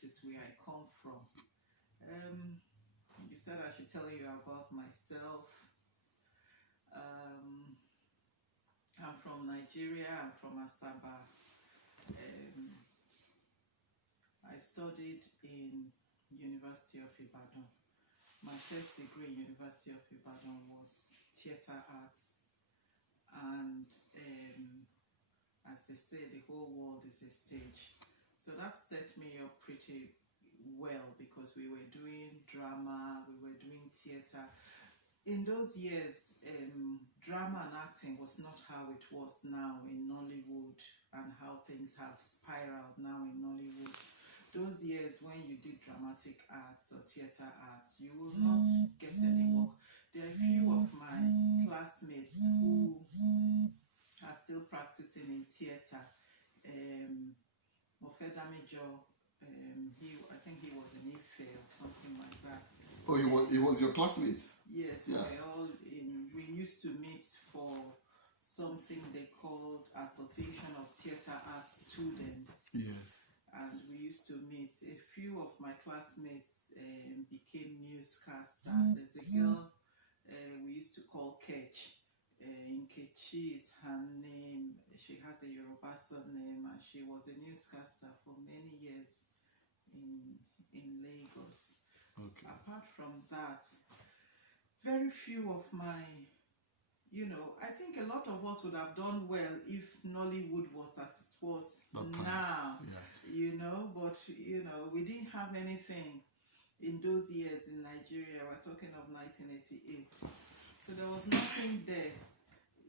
places where I come from. You said I should tell you about myself. I'm from Nigeria. I'm from Asaba. I studied in University of Ibadan. My first degree in University of Ibadan was theatre arts, and as they say, the whole world is a stage. So that set me up pretty well because we were doing drama, we were doing theatre. In those years, drama and acting was not how it was now in Nollywood and how things have spiraled now in Nollywood. Those years when you did dramatic arts or theatre arts, you will not get any work. There are a few of my classmates who are still practicing in theatre. Mofedamijo, I think he was in Ife or something like that. Oh, he was your classmate? Yes, we were all we used to meet for something they called Association of Theatre Arts Students. Yes. And we used to meet. A few of my classmates became newscasters. There's a girl we used to call Ketch. Nkechi is her name. She has a Yoruba surname, and she was a newscaster for many years in Lagos. Okay. Apart from that, very few of my, I think a lot of us would have done well if Nollywood was as it was now, but, we didn't have anything in those years in Nigeria. We're talking of 1988. So there was nothing there.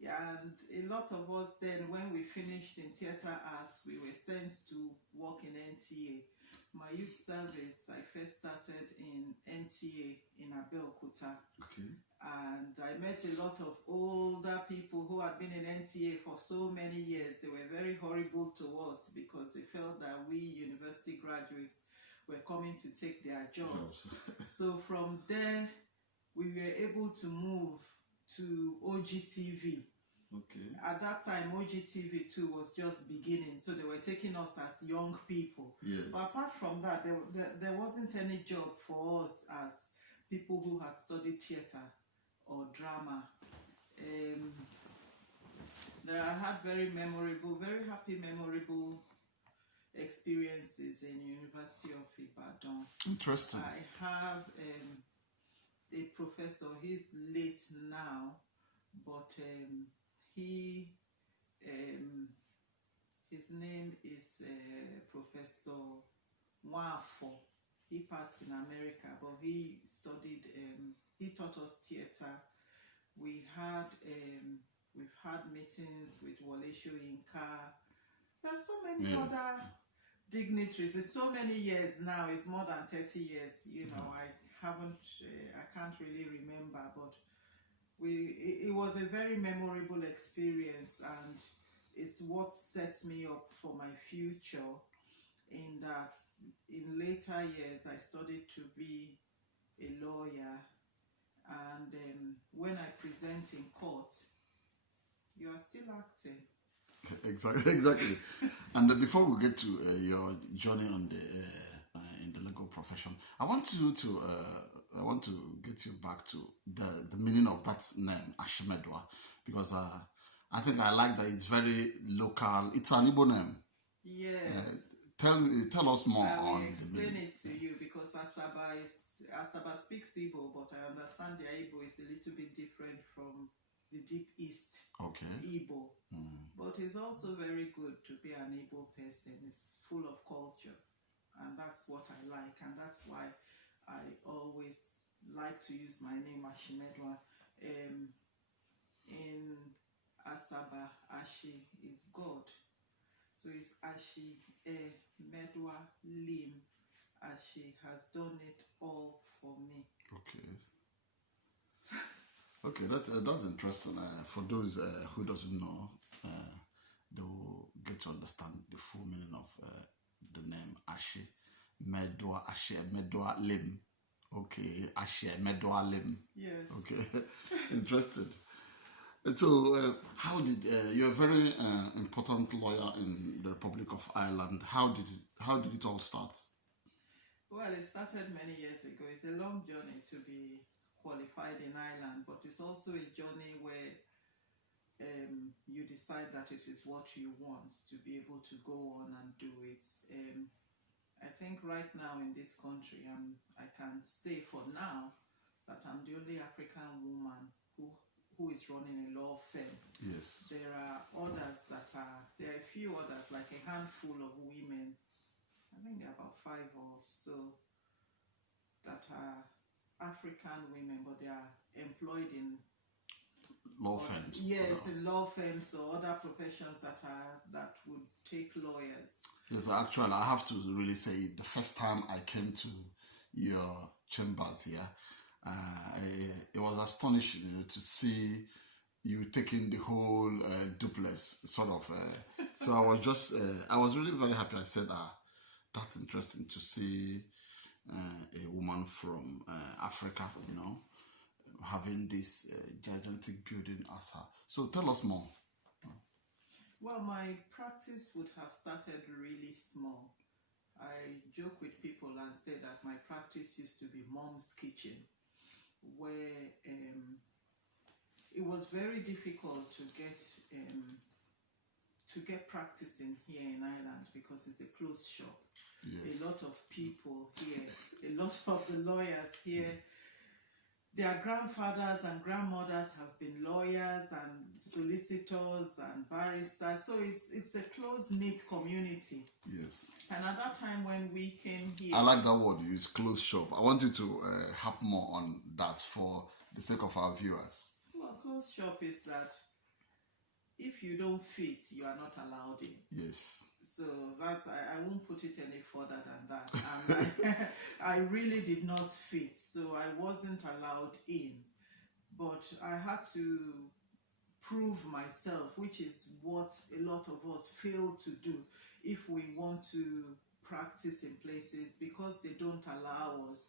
And a lot of us then, when we finished in theatre arts, we were sent to work in NTA. My youth service, I first started in NTA in Abeokuta. Okay. And I met a lot of older people who had been in NTA for so many years. They were very horrible to us because they felt that we university graduates were coming to take their jobs. So from there, we were able to move to OGTV. Okay. At that time, OGTV too was just beginning, so they were taking us as young people. Yes. But apart from that, there wasn't any job for us as people who had studied theatre or drama. I had very happy, memorable experiences in University of Ibadan. Interesting. I have a professor. He's late now, but his name is Professor Nwafo. He passed in America, but he studied. He taught us theatre. We've had meetings with Wole Soyinka. There's so many other dignitaries. It's so many years now. It's more than 30 years. I can't really remember, but it was a very memorable experience, and it's what sets me up for my future, in that in later years I studied to be a lawyer, and when I present in court, you are still acting. Exactly. And before we get to your journey on in the legal profession, I want to get you back to the meaning of that name, Ashimedua, because I think I like that it's very local. It's an Igbo name. Yes. Tell us more I will on explain it to you, because Asaba speaks Igbo, but I understand their Igbo is a little bit different from the Deep East Igbo. But it's also very good to be an Igbo person. It's full of culture, and that's what I like, and that's why I always like to use my name Ashimedua. In Asaba, Ashi is God. So it's Ashimedua Lim. Ashi has done it all for me. Okay. Okay, that's interesting. For those who doesn't know, they will get to understand the full meaning of the name Ashimedua Lim. Okay, Ashimedua Lim. Yes. Okay, interesting. So, how did you're a very important lawyer in the Republic of Ireland? How did it all start? Well, it started many years ago. It's a long journey to be qualified in Ireland, but it's also a journey where you decide that it is what you want to be able to go on and do it. I think right now in this country, I can say for now that I'm the only African woman who is running a law firm. Yes. There are a few others, like a handful of women. I think there are about 5 or so that are African women, but they are employed in law firms. Yes, in law firms or other professions that would take lawyers. Yes, actually, I have to really say the first time I came to your chambers here, it was astonishing, to see you taking the whole duplex sort of. So I was really very happy. I said, that's interesting to see a woman from Africa, having this gigantic building as her. So tell us more. Well, my practice would have started really small. I joke with people and say that my practice used to be mom's kitchen, where it was very difficult to get practice in here in Ireland because it's a closed shop. Yes. A lot of people here, a lot of the lawyers here, their grandfathers and grandmothers have been lawyers and solicitors and barristers, so it's a close-knit community. Yes. And at that time when we came here, I like that word you use, closed shop. I want you to harp more on that for the sake of our viewers. Well, closed shop is that if you don't fit, you are not allowed in. Yes. So that's, I won't put it any further than that. And I really did not fit, so I wasn't allowed in. But I had to prove myself, which is what a lot of us fail to do if we want to practice in places, because they don't allow us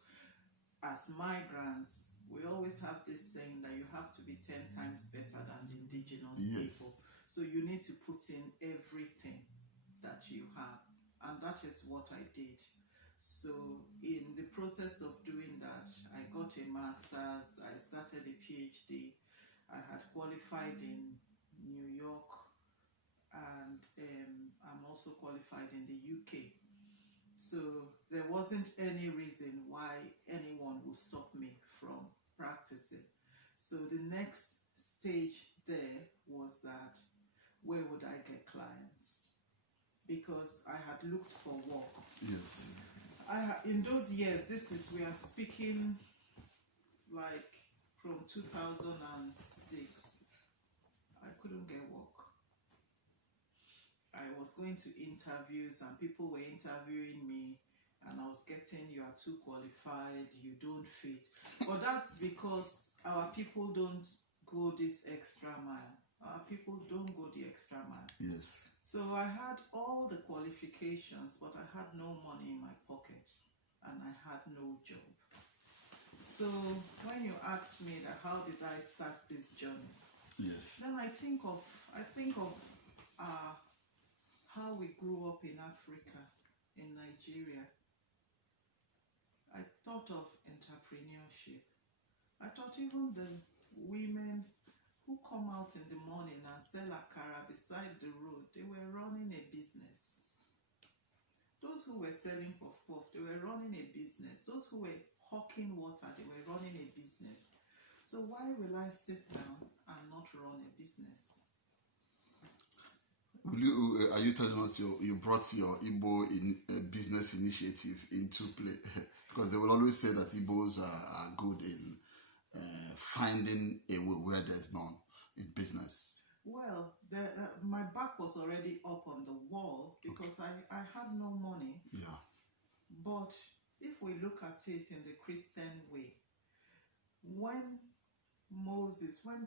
as migrants. We always have this saying that you have to be 10 times better than the indigenous people. So you need to put in everything that you have, and that is what I did. So in the process of doing that, I got a master's, I started a PhD, I had qualified in New York, and I'm also qualified in the UK. So there wasn't any reason why anyone would stop me from practicing. So the next stage there was that, where would I get clients? Because I had looked for work. Yes. In those years, we are speaking like from 2006, I couldn't get work. I was going to interviews and people were interviewing me, and I was getting, you are too qualified, you don't fit. But that's because our people don't go this extra mile. Our people don't go the extra mile. Yes. So I had all the qualifications, but I had no money in my pocket and I had no job. So when you asked me that how did I start this journey, yes, then I think of how we grew up in Africa, in Nigeria. I thought of entrepreneurship. I thought even the women who come out in the morning and sell akara beside the road, they were running a business. Those who were selling puff-puff, they were running a business. Those who were hawking water, they were running a business. So why will I sit down and not run a business? Are you telling us you brought your Igbo business initiative into play? Because they will always say that Igbos are good in finding a way where there's none in business. Well, my back was already up on the wall because I had no money. Yeah. But if we look at it in the Christian way, when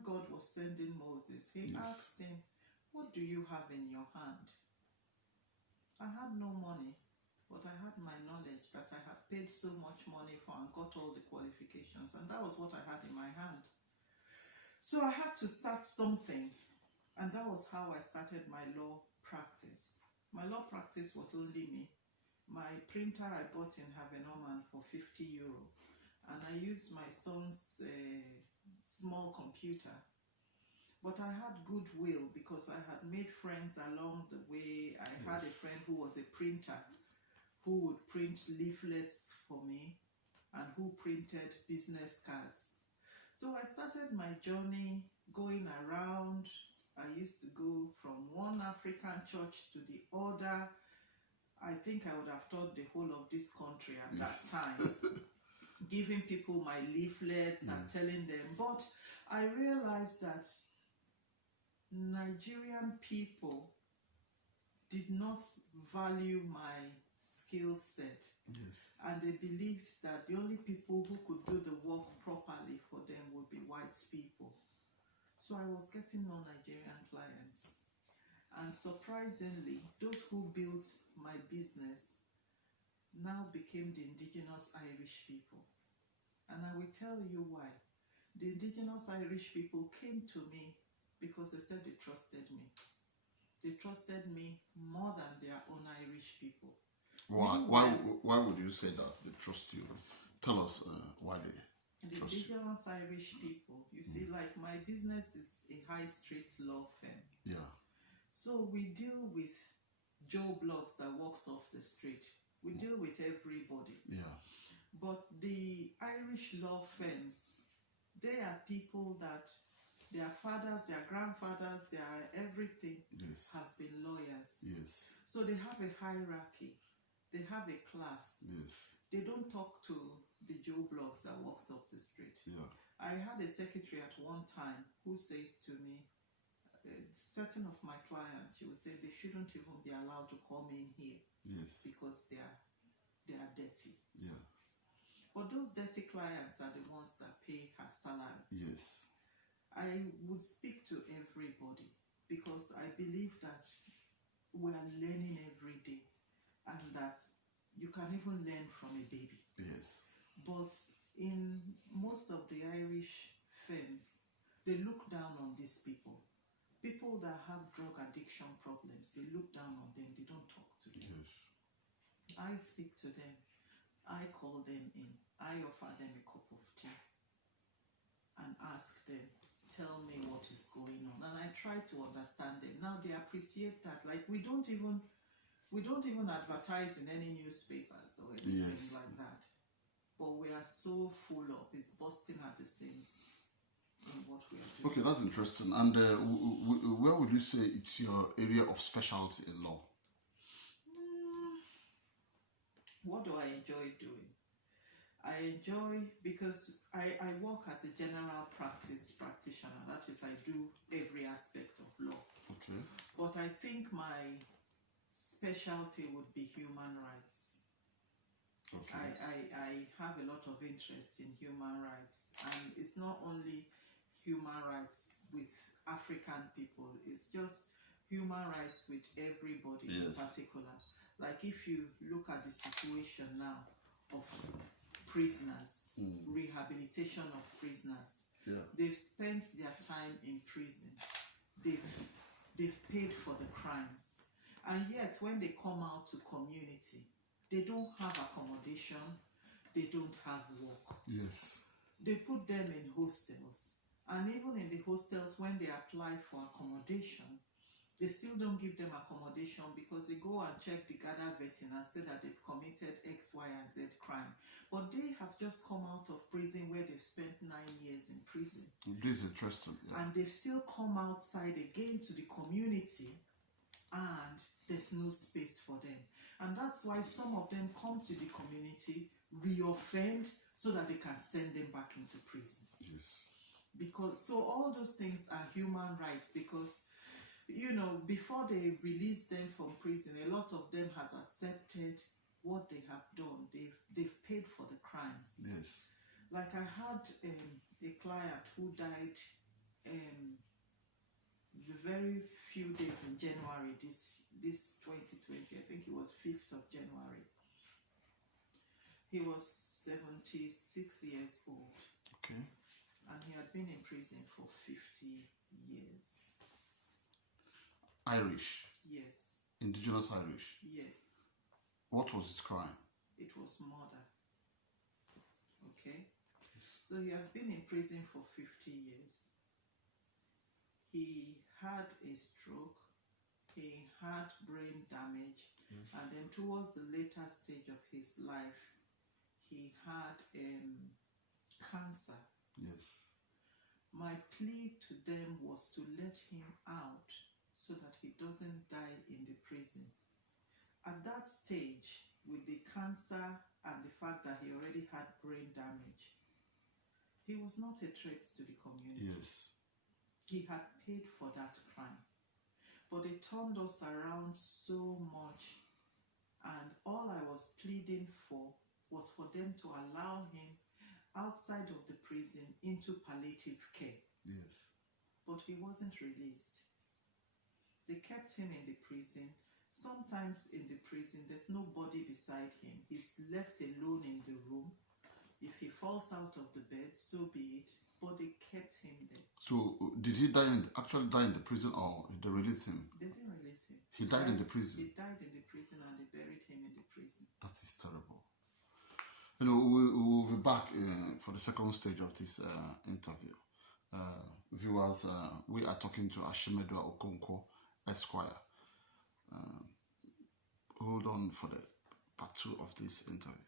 God was sending Moses, he asked him, what do you have in your hand? I had no money, but I had my knowledge that I had paid so much money for and got all the qualifications, and that was what I had in my hand. So I had to start something, and that was how I started my law practice. My law practice was only me. My printer I bought in Havenoman for €50, and I used my son's small computer. But I had goodwill because I had made friends along the way. I had a friend who was a printer who would print leaflets for me and who printed business cards. So I started my journey going around. I used to go from one African church to the other. I think I would have taught the whole of this country at that time, giving people my leaflets and telling them. But I realized that Nigerian people did not value my skill set. Yes. And they believed that the only people who could do the work properly for them would be white people. So I was getting non-Nigerian clients. And surprisingly, those who built my business now became the indigenous Irish people. And I will tell you why. The indigenous Irish people came to me because they said they trusted me. They trusted me more than their own Irish people. Why would you say that they trust you? Tell us why they trust you. The indigenous Irish people, you see, like my business is a high street law firm. Yeah. So we deal with Joe Bloggs that walks off the street. We deal with everybody. Yeah. But the Irish law firms, they are people that their fathers, their grandfathers, their everything have been lawyers. Yes. So they have a hierarchy. They have a class. Yes. They don't talk to the Joe Bloggs that walks off the street. Yeah. I had a secretary at one time who says to me, certain of my clients, she would say they shouldn't even be allowed to come in here. Yes. Because they are dirty. Yeah. But those dirty clients are the ones that pay her salary. Yes. I would speak to everybody because I believe that we are learning every day and that you can even learn from a baby. Yes. But in most of the Irish firms, they look down on these people. People that have drug addiction problems, they look down on them. They don't talk to them. Yes. I speak to them. I call them in. I offer them a cup of tea and ask them, tell me what is going on. And I try to understand them. Now they appreciate that. Like we don't even advertise in any newspapers or anything like that. But we are so full up. It's busting at the seams in what we are doing. Okay, that's interesting. And where would you say it's your area of specialty in law? What do I enjoy doing? I enjoy because I work as a general practice practitioner. That is, I do every aspect of law. Okay. But I think my specialty would be human rights. Okay. I have a lot of interest in human rights. And it's not only human rights with African people. It's just human rights with everybody in particular. Like if you look at the situation now of prisoners, rehabilitation of prisoners, they've spent their time in prison. They've paid for the crimes. And yet when they come out to community, they don't have accommodation, they don't have work. Yes. They put them in hostels. And even in the hostels, when they apply for accommodation, they still don't give them accommodation because they go and check the gather vetting and say that they've committed X, Y, and Z crime. But they have just come out of prison where they've spent 9 years in prison. This is interesting. Yeah. And they've still come outside again to the community and there's no space for them. And that's why some of them come to the community, reoffend, so that they can send them back into prison. Yes. Because, so all those things are human rights because, you know, before they release them from prison, a lot of them has accepted what they have done. They've paid for the crimes. Yes. Like I had a client who died the very few days in January this 2020. I think it was 5th of January. He was 76 years old. Okay. And he had been in prison for 50 years. Irish? Yes. Indigenous Irish? Yes. What was his crime? It was murder. Okay? So he has been in prison for 50 years. He had a stroke, he had brain damage, Yes. and then towards the later stage of his life, he had cancer. Yes. My plea to them was to let him out so that he doesn't die in the prison. At that stage, with the cancer and the fact that he already had brain damage, he was not a threat to the community. Yes. He had paid for that crime. But they turned us around so much, and all I was pleading for was for them to allow him outside of the prison into palliative care. Yes. But he wasn't released. They kept him in the prison. Sometimes in the prison, there's nobody beside him. He's left alone in the room. If he falls out of the bed, so be it. But they kept him there. So did he actually die in the prison, or they released him? They didn't release him. He died in the prison? He died in the prison, and they buried him in the prison. That is terrible. You know, we'll be back for the second stage of this interview. Viewers, we are talking to Ashimedua Okonkwo, Esquire. Hold on for the part 2 of this interview.